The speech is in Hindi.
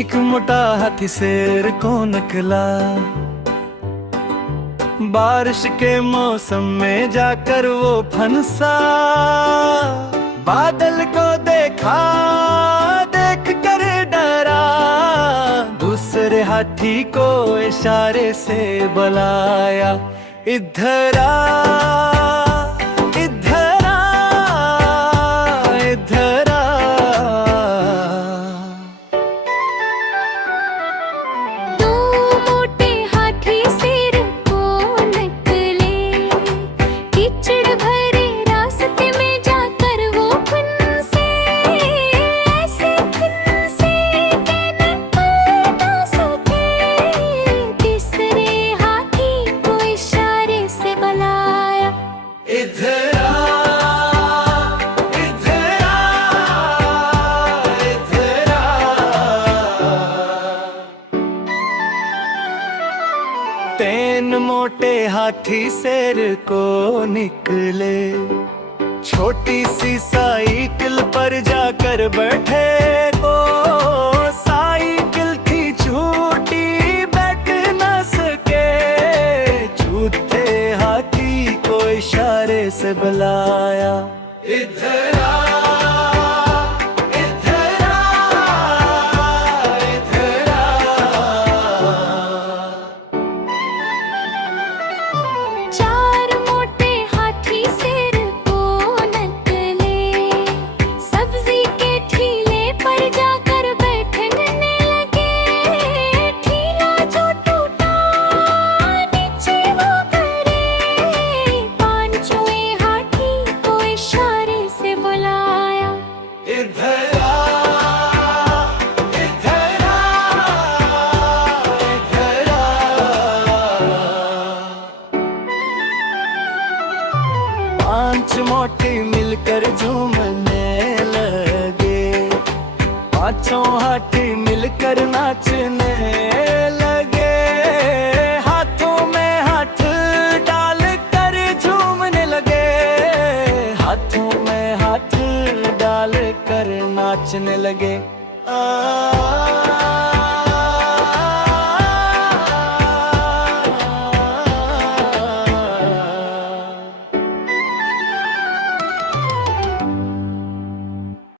एक मोटा हाथी शेर को निकला, बारिश के मौसम में जाकर वो फंसा। बादल को देखा, देख कर डरा, दूसरे हाथी को इशारे से बुलाया, इधर आ, इधर आ, इधर आ। दो मोटे हाथी शेर को निकले, कीचड़ भरे रास्ते में जाकर वो फंसे। ऐसे फंसे कि निकल ना सके, तीसरे हाथी को इशारे से बुलाया, इधर आ, इधर आ, इधर आ। तीन मोटे हाथी शेर को निकले, छोटी सी साइकिल पर जाकर बैठे। ओ साइकिल थी छोटी, बैठ न सके, छूते हाथी को इशारे से बुलाया, इधर आ, इधर आ, इधर आ। चार मोटे हाथी शेर को निकले, सब्जी के ठेले पर जाकर बैठने लगे। ठेला जो टूटा नीचे वो गिरे, पांचवें हाथी को इशारे से बुलाया, इधर आ, इधर आ, इधर आ। पांच मोटे मिलकर झूमने लगे, पांचों हाथी मिलकर नाचने लगे। हाथों में हाथ डाल कर झूमने लगे, हाथों में हाथ डाल कर नाचने लगे।